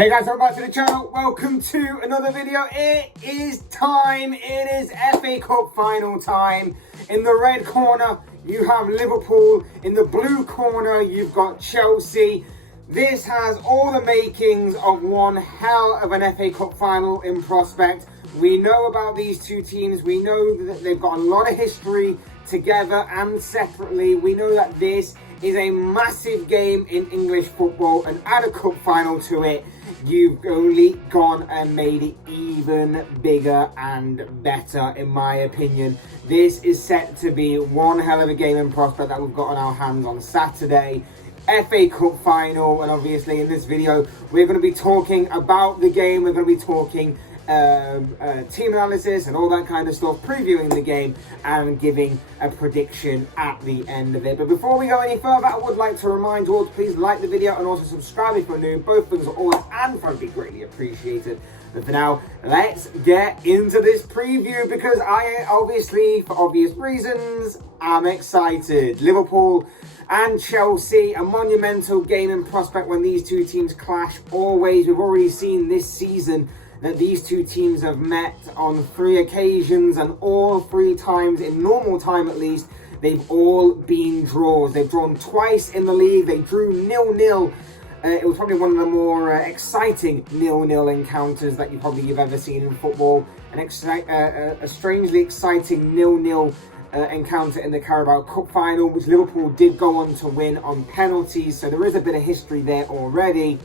Hey guys, welcome back to the channel. Welcome to another video. It is time. It is FA Cup final time. In the red corner, you have Liverpool. In the blue corner, you've got Chelsea. This has all the makings of one hell of an FA Cup final in prospect. We know about these two teams. We know that they've got a lot of history together and separately. We know that this is a massive game in English football, and add a cup final to it, you've only gone and made it even bigger and better, in my opinion. This is set to be one hell of a game in prospect that we've got on our hands on Saturday. FA Cup final, and obviously in this video we're going to be talking about the game. We're going to be talking team analysis and all that kind of stuff, previewing the game and giving a prediction at the end of it. But before we go any further, I would like to remind you all to please like the video and also subscribe if you're new. Both things are always and would be greatly appreciated. But for now, let's get into this preview, because I obviously, for obvious reasons, am excited. Liverpool and Chelsea, a monumental game in prospect when these two teams clash always. We've already seen this season that these two teams have met on 3 occasions, and all 3 times, in normal time at least, they've all been draws. They've drawn twice in the league. They drew 0-0. It was probably one of the more exciting 0-0 encounters that you've ever seen in football. A strangely exciting 0-0 encounter in the Carabao Cup final, which Liverpool did go on to win on penalties. So there is a bit of history there already.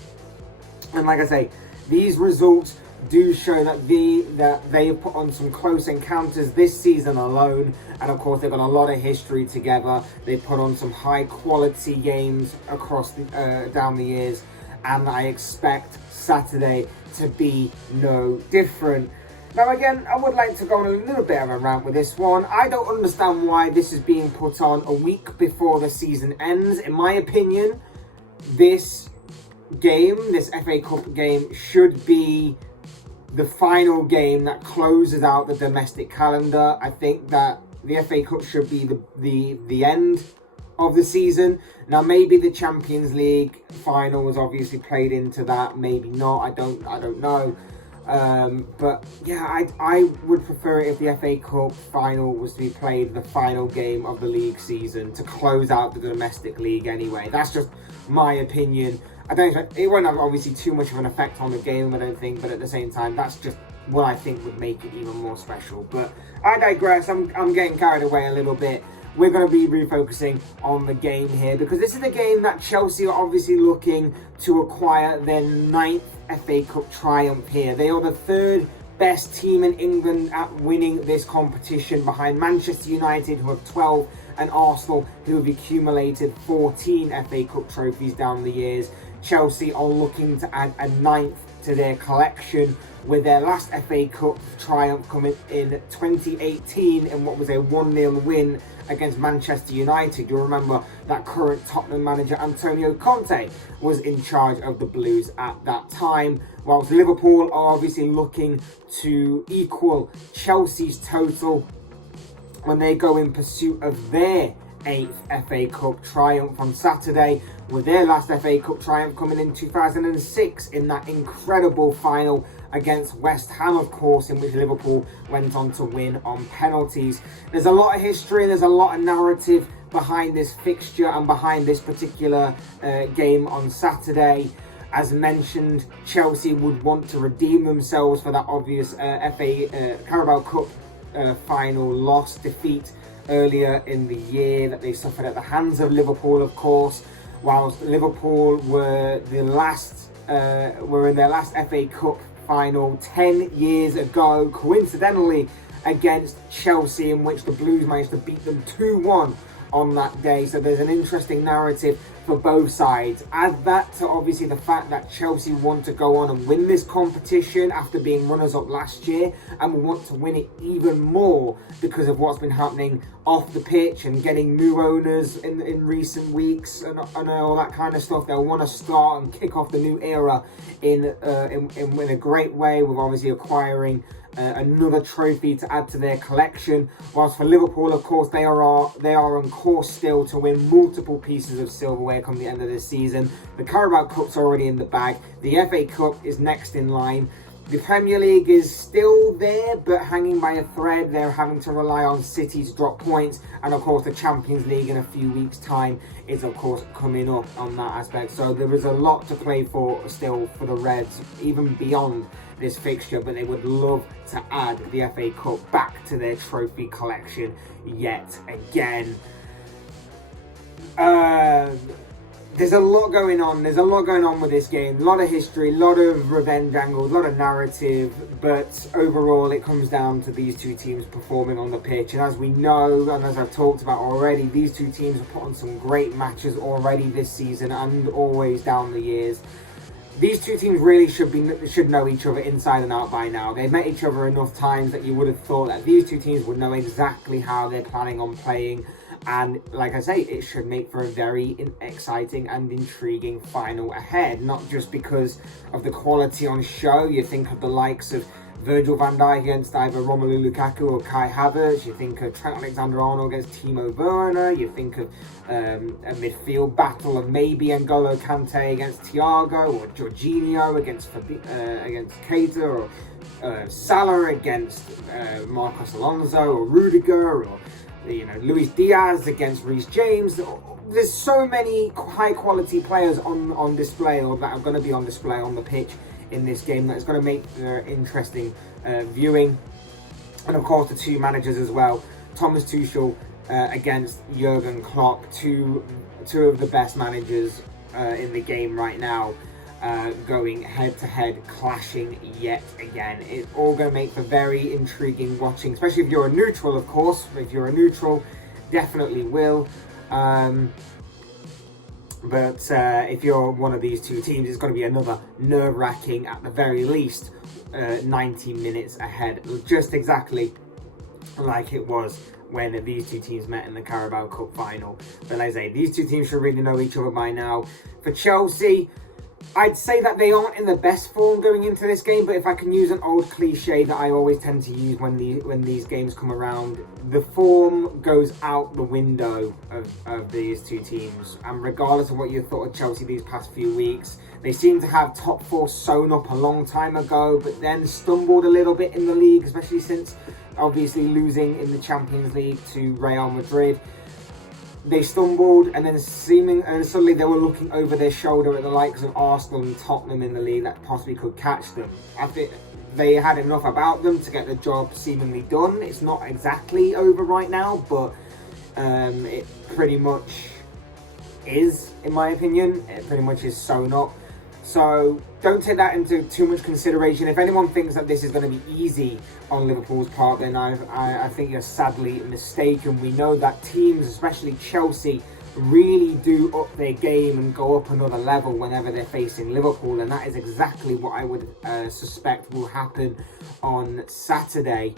And like I say, these results do show that they have put on some close encounters this season alone, and of course they've got a lot of history together. They put on some high quality games across down the years, and I expect Saturday to be no different. Now again, I would like to go on a little bit of a rant with this one. I don't understand why this is being put on a week before the season ends. In my opinion, this FA Cup game, should be the final game that closes out the domestic calendar. I think that the FA Cup should be the end of the season. Now maybe the Champions League final was obviously played into that, maybe not, I don't know. But yeah, I would prefer it if the FA Cup final was to be played the final game of the league season to close out the domestic league anyway. That's just my opinion. It won't have obviously too much of an effect on the game, I don't think, but at the same time, that's just what I think would make it even more special. But I digress. I'm getting carried away a little bit. We're going to be refocusing on the game here, because this is a game that Chelsea are obviously looking to acquire their 9th FA Cup triumph here. They are the 3rd best team in England at winning this competition, behind Manchester United, who have 12, and Arsenal, who have accumulated 14 FA Cup trophies down the years. Chelsea are looking to add a 9th to their collection, with their last FA Cup triumph coming in 2018 in what was a 1-0 win against Manchester United. You'll remember that current Tottenham manager Antonio Conte was in charge of the Blues at that time, whilst Liverpool are obviously looking to equal Chelsea's total when they go in pursuit of their 8th FA Cup triumph on Saturday, with their last FA Cup triumph coming in 2006 in that incredible final against West Ham, of course, in which Liverpool went on to win on penalties. There's a lot of history, there's a lot of narrative behind this fixture and behind this particular game on Saturday. As mentioned, Chelsea would want to redeem themselves for that obvious Carabao Cup final defeat earlier in the year that they suffered at the hands of Liverpool, of course. Whilst Liverpool were in their last FA Cup final 10 years ago, coincidentally against Chelsea, in which the Blues managed to beat them 2-1 on that day. So there's an interesting narrative for both sides. Add that to obviously the fact that Chelsea want to go on and win this competition after being runners-up last year, and will want to win it even more because of what's been happening off the pitch and getting new owners in recent weeks and all that kind of stuff. They'll want to start and kick off the new era in a great way, with obviously acquiring another trophy to add to their collection. Whilst for Liverpool, of course, they are on course still to win multiple pieces of silverware away come the end of this season. The Carabao Cup's already in the bag. The FA Cup is next in line. The Premier League is still there, but hanging by a thread. They're having to rely on City to drop points. And of course, the Champions League in a few weeks' time is, of course, coming up on that aspect. So there is a lot to play for still for the Reds, even beyond this fixture. But they would love to add the FA Cup back to their trophy collection yet again. There's a lot going on. There's a lot going on with this game. A lot of history, a lot of revenge angles, a lot of narrative. But overall, it comes down to these two teams performing on the pitch. And as we know, and as I've talked about already, these two teams have put on some great matches already this season and always down the years. These two teams really should know each other inside and out by now. They've met each other enough times that you would have thought that these two teams would know exactly how they're planning on playing. And like I say, it should make for a very exciting and intriguing final ahead. Not just because of the quality on show. You think of the likes of Virgil van Dijk against either Romelu Lukaku or Kai Havertz. You think of Trent Alexander-Arnold against Timo Werner. You think of a midfield battle of maybe N'Golo Kante against Thiago, or Jorginho against Keita, or Salah against Marcos Alonso, or Rudiger, or Luis Diaz against Reece James. There's so many high quality players on display, or that are going to be on display on the pitch in this game, that is going to make interesting viewing. And of course the two managers as well, Thomas Tuchel against Jurgen Klopp, two of the best managers in the game right now, going head to head, clashing yet again. It's all going to make for very intriguing watching, especially if you're a neutral, of course. If you're a neutral, definitely will. But if you're one of these two teams, it's going to be another nerve-wracking, at the very least, 90 minutes ahead, just exactly like it was when these two teams met in the Carabao Cup final. But like I say, these two teams should really know each other by now. For Chelsea, I'd say that they aren't in the best form going into this game, but if I can use an old cliche that I always tend to use when these games come around, the form goes out the window of these two teams. And regardless of what you thought of Chelsea these past few weeks, they seem to have top four sewn up a long time ago, but then stumbled a little bit in the league, especially since obviously losing in the Champions League to Real Madrid. They stumbled, and then suddenly they were looking over their shoulder at the likes of Arsenal and Tottenham in the league that possibly could catch them. I think they had enough about them to get the job seemingly done. It's not exactly over right now, but it pretty much is, in my opinion. It pretty much is sewn up. So don't take that into too much consideration. If anyone thinks that this is going to be easy on Liverpool's part, then I think you're sadly mistaken. We know that teams, especially Chelsea, really do up their game and go up another level whenever they're facing Liverpool, and that is exactly what I would suspect will happen on Saturday.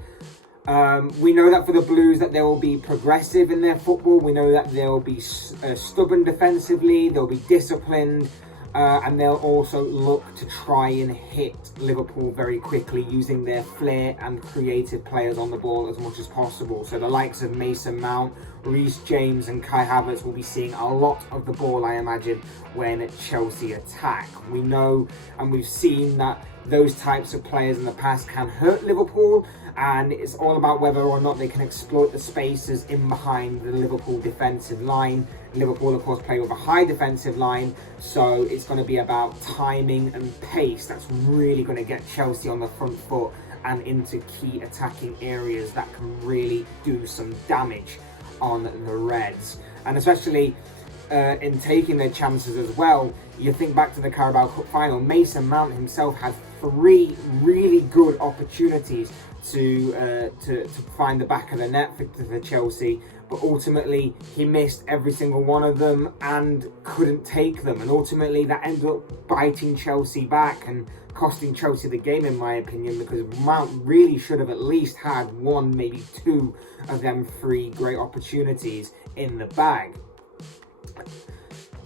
We know that for the Blues, that they will be progressive in their football. We know that they'll be stubborn defensively, they'll be disciplined, and they'll also look to try and hit Liverpool very quickly using their flair and creative players on the ball as much as possible. So the likes of Mason Mount, Reece James and Kai Havertz will be seeing a lot of the ball, I imagine, when Chelsea attack. We know and we've seen that those types of players in the past can hurt Liverpool, and it's all about whether or not they can exploit the spaces in behind the Liverpool defensive line. Liverpool, of course, play with a high defensive line, so it's going to be about timing and pace that's really going to get Chelsea on the front foot and into key attacking areas that can really do some damage on the Reds. And especially in taking their chances as well, you think back to the Carabao Cup final, Mason Mount himself had 3 really good opportunities to find the back of the net for Chelsea, but ultimately he missed every single one of them and couldn't take them, and ultimately that ended up biting Chelsea back and costing Chelsea the game, in my opinion, because Mount really should have at least had 1, maybe 2 of them 3 great opportunities in the bag.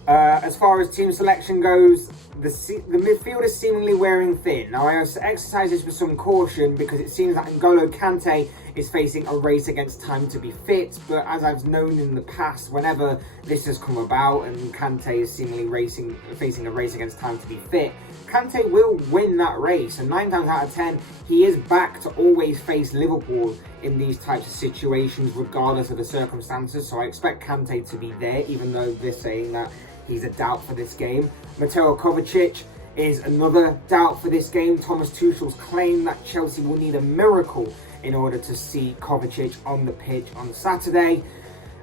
As far as team selection goes, the midfield is seemingly wearing thin. Now, I exercise this with some caution because it seems that N'Golo Kante is facing a race against time to be fit. But as I've known in the past, whenever this has come about and Kante is seemingly facing a race against time to be fit, Kante will win that race. And 9 times out of 10, he is back to always face Liverpool in these types of situations, regardless of the circumstances. So I expect Kante to be there, even though they're saying that he's a doubt for this game. Mateo Kovacic is another doubt for this game. Thomas Tuchel's claimed that Chelsea will need a miracle in order to see Kovacic on the pitch on Saturday.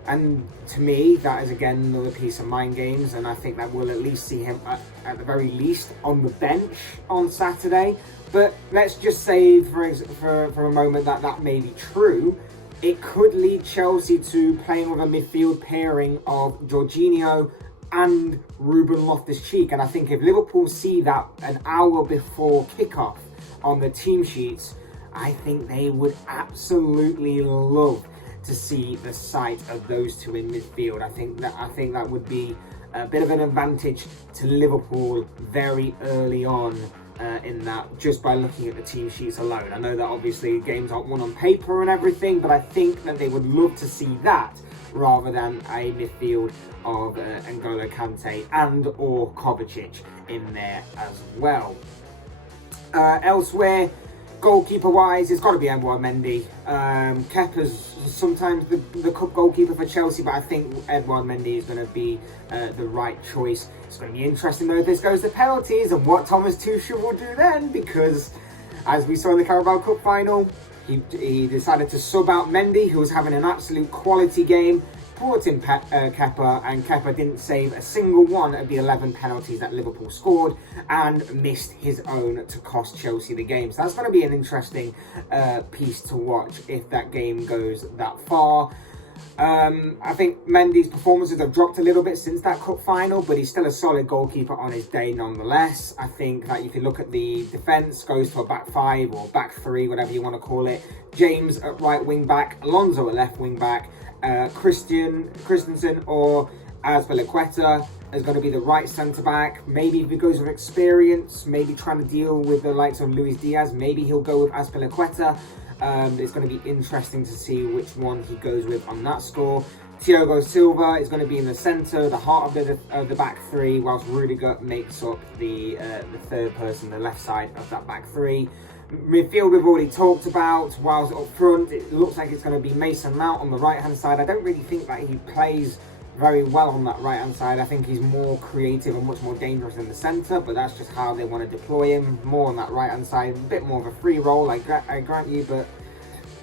And to me, that is again another piece of mind games, and I think that we'll at least see him at the very least on the bench on Saturday. But let's just say for a moment that that may be true. It could lead Chelsea to playing with a midfield pairing of Jorginho and Ruben Loftus-Cheek. And I think if Liverpool see that an hour before kickoff on the team sheets, I think they would absolutely love to see the sight of those two in midfield. I think that would be a bit of an advantage to Liverpool very early on in that, just by looking at the team sheets alone. I know that obviously games aren't won on paper and everything, but I think that they would love to see that rather than a midfield of N'Golo Kante and or Kovacic in there as well. Elsewhere, goalkeeper-wise, it's got to be Edouard Mendy. Kepa's sometimes the cup goalkeeper for Chelsea, but I think Edouard Mendy is going to be the right choice. It's going to be interesting though if this goes to penalties and what Thomas Tuchel will do then, because as we saw in the Carabao Cup final, he decided to sub out Mendy, who was having an absolute quality game, brought in Kepa, and Kepa didn't save a single one of the 11 penalties that Liverpool scored and missed his own to cost Chelsea the game. So that's going to be an interesting piece to watch if that game goes that far. I think Mendy's performances have dropped a little bit since that cup final, but he's still a solid goalkeeper on his day nonetheless. I think that if you look at the defence, goes to a back 5 or back 3, whatever you want to call it. James at right wing back, Alonso at left wing back, Christensen or Azpilicueta is going to be the right centre back. Maybe if he goes with experience, maybe trying to deal with the likes of Luis Diaz, maybe he'll go with Azpilicueta. It's going to be interesting to see which one he goes with on that score. Thiago Silva is going to be in the centre, the heart of the back 3, whilst Rudiger makes up the third person, the left side of that back 3. Midfield we've already talked about, whilst up front it looks like it's going to be Mason Mount on the right hand side. I don't really think that he plays very well on that right hand side. I think he's more creative and much more dangerous in the centre, but that's just how they want to deploy him, more on that right hand side, a bit more of a free role, I grant you, but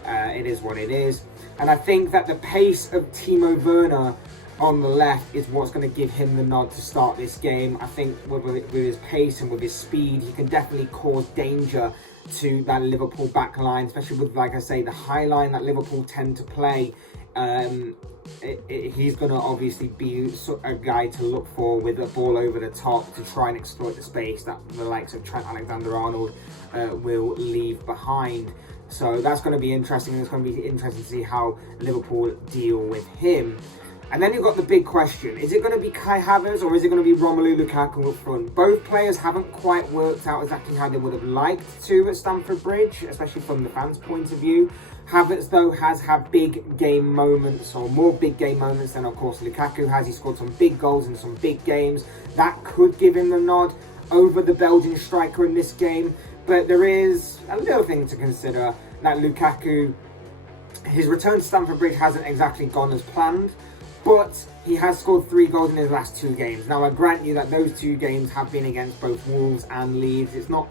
it is what it is. And I think that the pace of Timo Werner on the left is what's going to give him the nod to start this game. I think with his pace and with his speed, he can definitely cause danger to that Liverpool back line, especially with, like I say, the high line that Liverpool tend to play. He's going to obviously be a guy to look for with the ball over the top to try and exploit the space that the likes of Trent Alexander-Arnold will leave behind. So that's going to be interesting. It's going to be interesting to see how Liverpool deal with him. And then you've got the big question. Is it going to be Kai Havertz or is it going to be Romelu Lukaku up front? Both players haven't quite worked out exactly how they would have liked to at Stamford Bridge, especially from the fans' point of view. Havertz, though, has had big game moments, or more big game moments than, of course, Lukaku has. He scored some big goals in some big games. That could give him the nod over the Belgian striker in this game. But there is a little thing to consider, that Lukaku, his return to Stamford Bridge hasn't exactly gone as planned. But he has scored 3 goals in his last 2 games. Now, I grant you that those 2 games have been against both Wolves and Leeds. It's not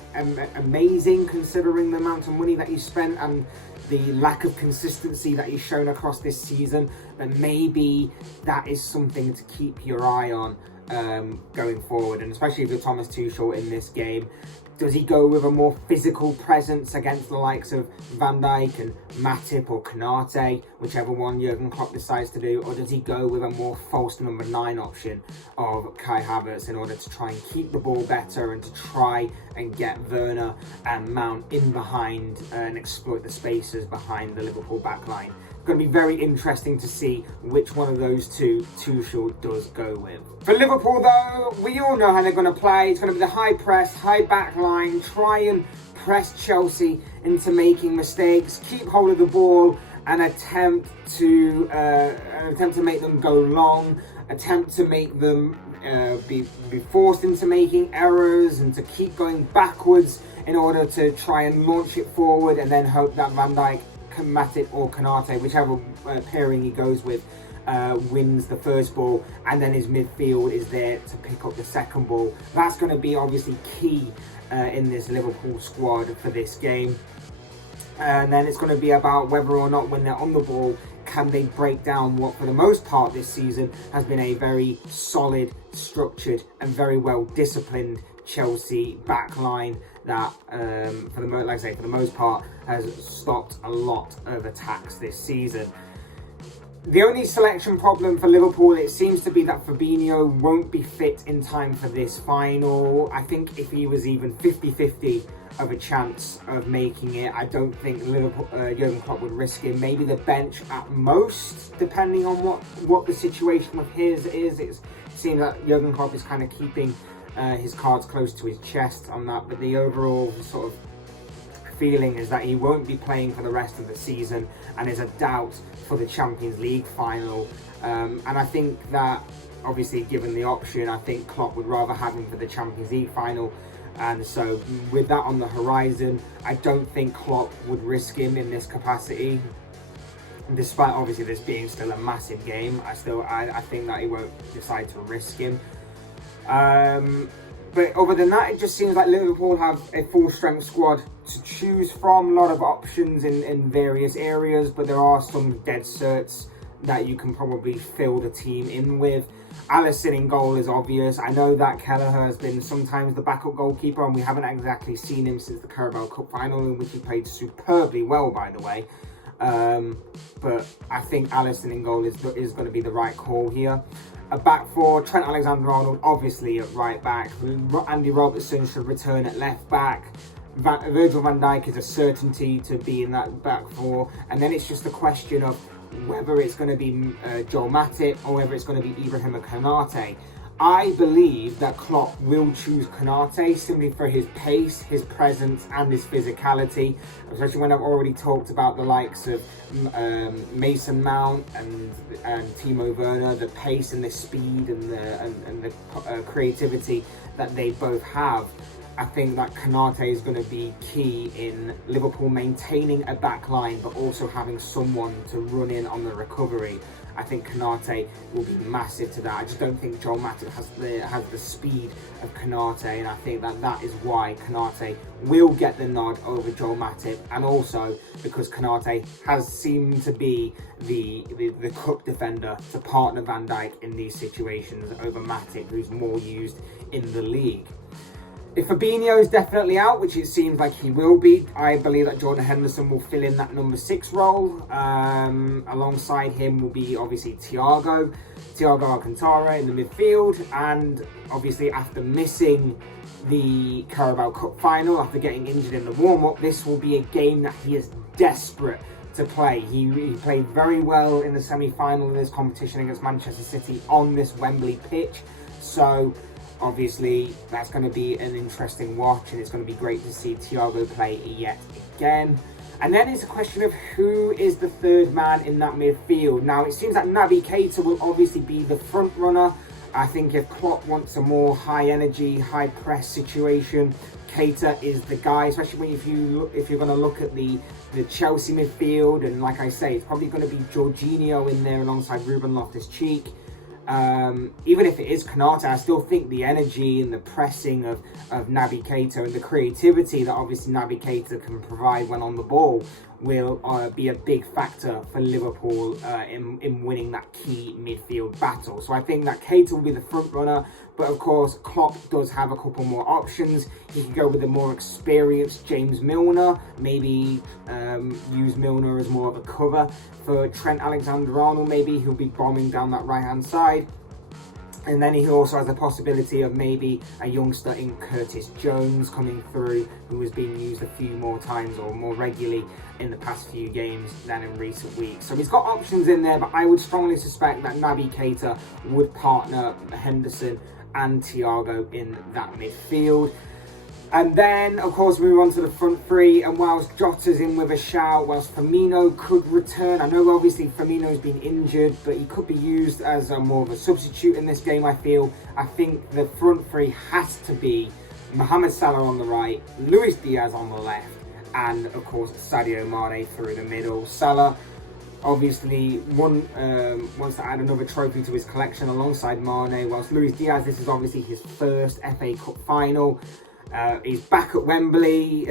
amazing considering the amount of money that he's spent and the lack of consistency that he's shown across this season. But maybe that is something to keep your eye on going forward. And especially with Thomas Tuchel in this game. Does he go with a more physical presence against the likes of Van Dijk and Matip or Konate, whichever one Jurgen Klopp decides to do, or does he go with a more false number 9 option of Kai Havertz in order to try and keep the ball better and to try and get Werner and Mount in behind and exploit the spaces behind the Liverpool backline? going to be very interesting to see which one of those two Tuchel does go with. For Liverpool though, we all know how they're going to play. It's going to be the high press, high back line, try and press Chelsea into making mistakes, keep hold of the ball and attempt to make them go long, attempt to make them be forced into making errors and to keep going backwards in order to try and launch it forward, and then hope that Van Dijk, Matip or Konate, whichever pairing he goes with, wins the first ball, and then his midfield is there to pick up the second ball. That's going to be obviously key in this Liverpool squad for this game. And then it's going to be about whether or not when they're on the ball, can they break down what for the most part this season has been a very solid, structured and very well disciplined Chelsea backline that for the most part has stopped a lot of attacks this season. The only selection problem for Liverpool, it seems to be that Fabinho won't be fit in time for this final. I think if he was even 50-50 of a chance of making it, I don't think Jurgen Klopp would risk him. Maybe the bench at most, depending on what the situation with his is. It seems that Jurgen Klopp is kind of keeping his cards close to his chest on that, but the overall sort of feeling is that he won't be playing for the rest of the season and is a doubt for the Champions League final. And I think that, obviously, given the option, I think Klopp would rather have him for the Champions League final. And so with that on the horizon, I don't think Klopp would risk him in this capacity. Despite obviously this being still a massive game, I think that he won't decide to risk him. But other than that, it just seems like Liverpool have a full strength squad to choose from. A lot of options in various areas, but there are some dead certs that you can probably fill the team in with. Alisson in goal is obvious. I know that Kelleher has been sometimes the backup goalkeeper, and we haven't exactly seen him since the Carabao Cup final, in which he played superbly well, by the way. But I think Alisson in goal is going to be the right call here. A back four, Trent Alexander-Arnold obviously at right back. Andy Robertson should return at left back. Virgil van Dijk is a certainty to be in that back four. And then it's just a question of whether it's going to be Joel Matip or whether it's going to be Ibrahim Konate. I believe that Klopp will choose Konate simply for his pace, his presence and his physicality, especially when I've already talked about the likes of Mason Mount and Timo Werner, the pace and the speed and the creativity that they both have. I think that Konate is going to be key in Liverpool maintaining a back line, but also having someone to run in on the recovery. I think Konate will be massive to that. I just don't think Joel Matip has the speed of Konate, and I think that is why Konate will get the nod over Joel Matip, and also because Konate has seemed to be the cup defender to partner Van Dijk in these situations over Matip, who's more used in the league. If Fabinho is definitely out, which it seems like he will be, I believe that Jordan Henderson will fill in that number 6 role. Alongside him will be obviously Thiago Alcantara in the midfield, and obviously after missing the Carabao Cup final, after getting injured in the warm-up, this will be a game that he is desperate to play. He played very well in the semi-final of this competition against Manchester City on this Wembley pitch, so obviously that's going to be an interesting watch, and it's going to be great to see Thiago play yet again. And then it's a question of who is the third man in that midfield. Now it seems that Naby Keita will obviously be the front runner. I think if Klopp wants a more high energy, high press situation, Keita is the guy, especially if you're going to look at the Chelsea midfield. And like I say, it's probably going to be Jorginho in there alongside Ruben Loftus-Cheek. Even if it is Konate, I still think the energy and the pressing of Naby Keita and the creativity that obviously Naby Keita can provide when on the ball will be a big factor for Liverpool in winning that key midfield battle. So I think that Keita will be the front runner, but of course Klopp does have a couple more options. He could go with a more experienced James Milner, maybe use Milner as more of a cover for Trent Alexander-Arnold. Maybe he'll be bombing down that right hand side. And then he also has the possibility of maybe a youngster in Curtis Jones coming through, who has been used a few more times or more regularly in the past few games than in recent weeks. So he's got options in there, but I would strongly suspect that Naby Keita would partner Henderson and Thiago in that midfield. And then, of course, we move on to the front three. And whilst Jota's in with a shout, whilst Firmino could return, I know obviously Firmino's been injured, but he could be used as more of a substitute in this game, I feel. I think the front three has to be Mohamed Salah on the right, Luis Diaz on the left, and, of course, Sadio Mane through the middle. Salah obviously wants to add another trophy to his collection alongside Mane, whilst Luis Diaz, this is obviously his first FA Cup final. He's back at Wembley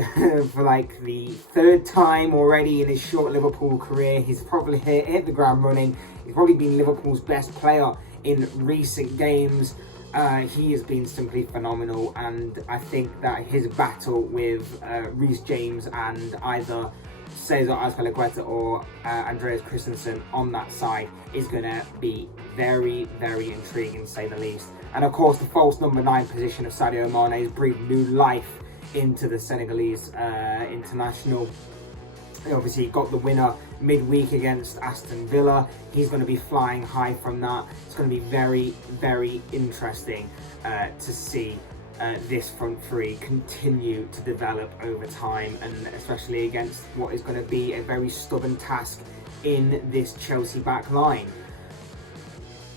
for like the third time already in his short Liverpool career. He's probably hit the ground running. He's probably been Liverpool's best player in recent games. He has been simply phenomenal, and I think that his battle with Reece James and either Cesar Azpilicueta or Andreas Christensen on that side is going to be very, very intriguing, to say the least. And of course, the false number 9 position of Sadio Mane has breathed new life into the Senegalese international. He obviously got the winner midweek against Aston Villa. He's going to be flying high from that. It's going to be very, very interesting to see this front three continue to develop over time, and especially against what is going to be a very stubborn task in this Chelsea back line.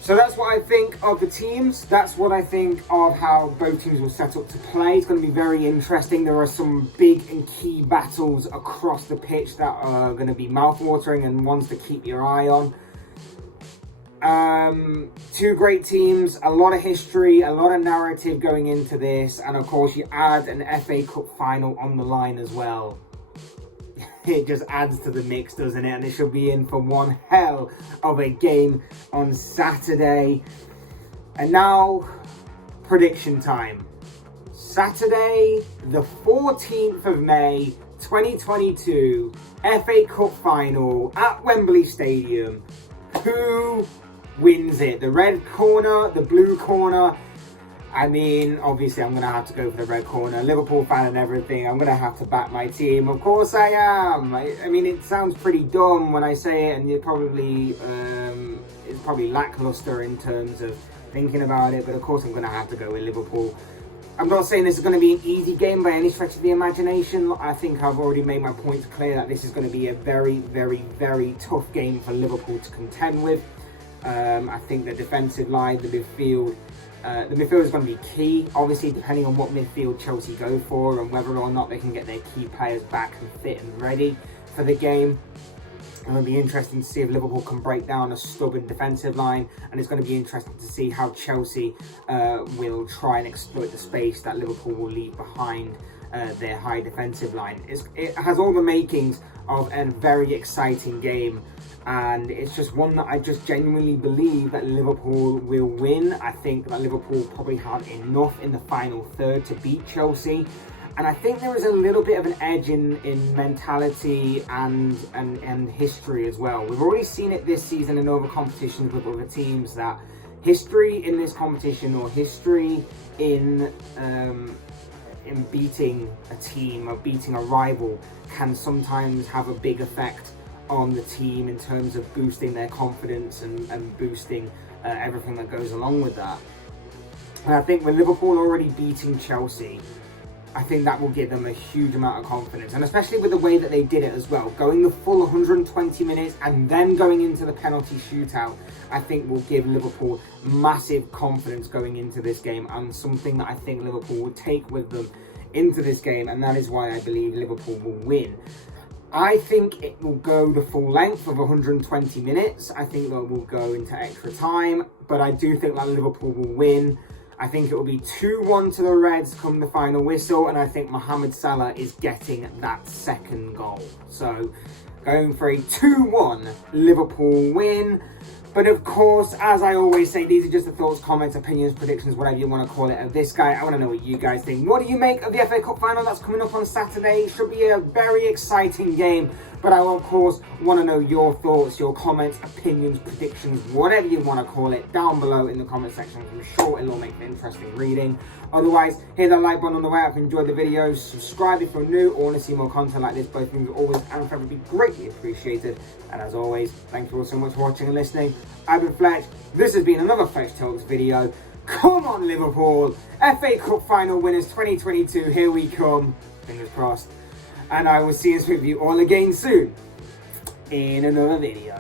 So that's what I think of the teams. That's what I think of how both teams will set up to play. It's going to be very interesting. There are some big and key battles across the pitch that are going to be mouthwatering and ones to keep your eye on. Two great teams, a lot of history, a lot of narrative going into this, and of course you add an FA Cup final on the line as well. It just adds to the mix, doesn't it? And it should be in for one hell of a game on Saturday. And now, prediction time. Saturday, the 14th of May, 2022, FA Cup final at Wembley Stadium. Who wins it? The red corner, the blue corner? I mean, obviously I'm going to have to go for the red corner. Liverpool fan and everything. I'm going to have to back my team. Of course I am. I mean, it sounds pretty dumb when I say it, and it's probably lackluster in terms of thinking about it. But of course I'm going to have to go with Liverpool. I'm not saying this is going to be an easy game by any stretch of the imagination. I think I've already made my points clear that this is going to be a very, very, very tough game for Liverpool to contend with. I think the defensive line, the midfield is going to be key, obviously, depending on what midfield Chelsea go for and whether or not they can get their key players back and fit and ready for the game. It's going to be interesting to see if Liverpool can break down a stubborn defensive line, and it's going to be interesting to see how Chelsea will try and exploit the space that Liverpool will leave behind their high defensive line. It has all the makings of a very exciting game, and it's just one that I just genuinely believe that Liverpool will win. I think that Liverpool probably have enough in the final third to beat Chelsea, and I think there is a little bit of an edge in mentality and history as well. We've already seen it this season in other competitions with other teams, that history in this competition, or history in beating a team or beating a rival, can sometimes have a big effect on the team in terms of boosting their confidence and boosting everything that goes along with that. And I think with Liverpool already beating Chelsea, I think that will give them a huge amount of confidence, and especially with the way that they did it as well, going the full 120 minutes and then going into the penalty shootout, I think will give Liverpool massive confidence going into this game, and something that I think Liverpool will take with them into this game, and that is why I believe Liverpool will win. I think it will go the full length of 120 minutes. I think that will go into extra time, but I do think that Liverpool will win. I think it will be 2-1 to the Reds come the final whistle, and I think Mohamed Salah is getting that second goal. So going for a 2-1 Liverpool win. But of course, as I always say, these are just the thoughts, comments, opinions, predictions, whatever you want to call it, of this guy. I want to know what you guys think. What do you make of the FA Cup final that's coming up on Saturday? It should be a very exciting game. But I, of course, want to know your thoughts, your comments, opinions, predictions, whatever you want to call it, down below in the comment section. I'm sure it'll all make for interesting reading. Otherwise, hit that like button on the way out if you enjoyed the video. Subscribe if you're new or want to see more content like this. Both things are always and forever be greatly appreciated. And as always, thank you all so much for watching and listening. I've been Fletch. This has been another Fletch Talks video. Come on, Liverpool. FA Cup final winners 2022. Here we come. Fingers crossed. And I will see you with you all again soon in another video.